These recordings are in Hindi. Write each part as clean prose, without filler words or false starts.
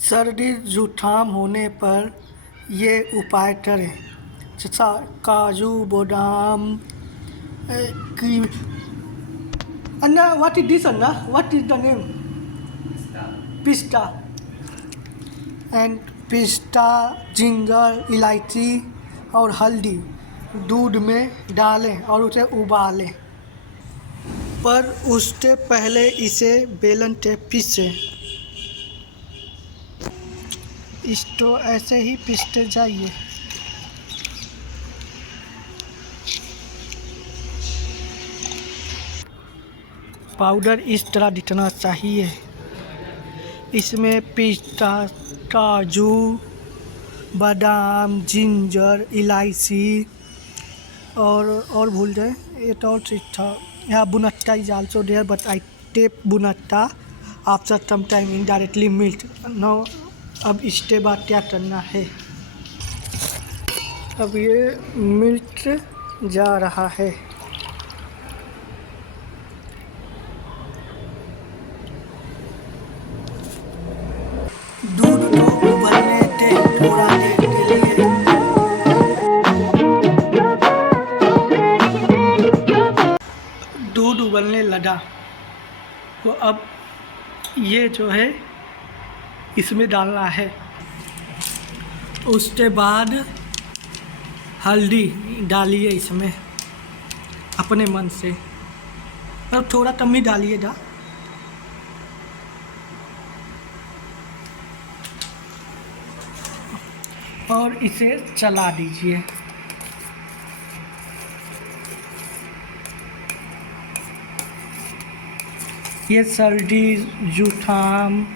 सर्दी जुकाम होने पर ये उपाय करें। जैसा काजू बादाम की Anna what is this Anna what is the name पिस्ता एंड पिस्ता जिंजर इलायची और हल्दी दूध में डालें और उसे उबालें, पर उससे पहले इसे बेलन से पीसें। इसको ऐसे ही पीसते जाइए। पाउडर इस तरह दिखना चाहिए। इसमें पिस्ता, काजू, बादाम, जिंजर, इलायची और भूल गए एक और चीज़ था। यहाँ बुनट्टा is also there but I tape बुनट्टा after some time indirectly milk no. अब इसके बाद क्या करना है, अब ये मिल्क जा रहा है। दूध को उबलने दे थोड़ा देर के लिए। दूध उबलने लगा तो अब ये जो है इसमें डालना है। उसके बाद हल्दी डालिए इसमें अपने मन से, अब थोड़ा कम ही डालिएगा। और इसे चला दीजिए। ये सर्दी जुकाम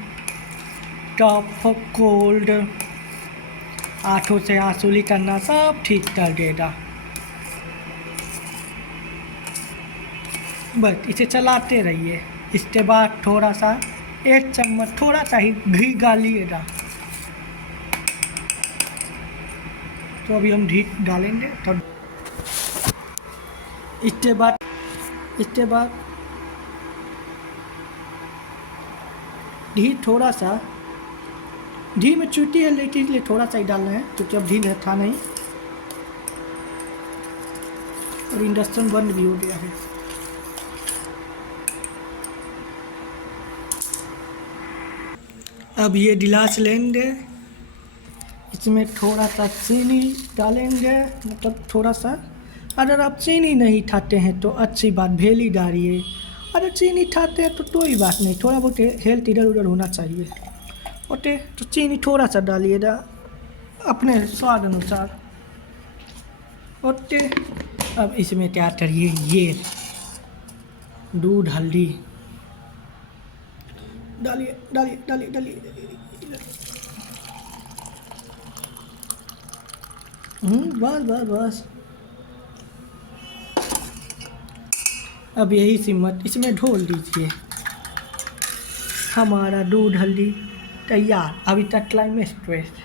कफ कोल्ड आंखों से आंसू करना सब ठीक कर देगा। बस इसे चलाते रहिए। इसके बाद थोड़ा सा 1 चम्मच थोड़ा सा ही घी डालिएगा। तो अभी हम घी डालेंगे तब इसके बाद घी थोड़ा सा, घी में चुटी है लेकिन इसलिए थोड़ा सा ही डालना है क्योंकि अब घी था नहीं और इंडक्शन बंद भी हो गया है। अब ये गिलास लेंगे, इसमें थोड़ा सा चीनी डालेंगे, मतलब थोड़ा सा। अगर आप चीनी नहीं खाते हैं तो अच्छी बात, भेली डालिए। अगर चीनी खाते हैं तो कोई बात नहीं, थोड़ा बहुत हेल्थ इधर उधर होना चाहिए। ओके, तो चीनी थोड़ा सा डालिएगा अपने स्वाद अनुसार। ओके, अब इसमें क्या करिए, ये दूध हल्दी डालिए डालिए डालिए डालिए। बस बस बस। अब यही सिमत इसमें ढोल दीजिए। हमारा दूध हल्दी तैयार। अभी तक क्लाइमेक्स ट्विस्ट।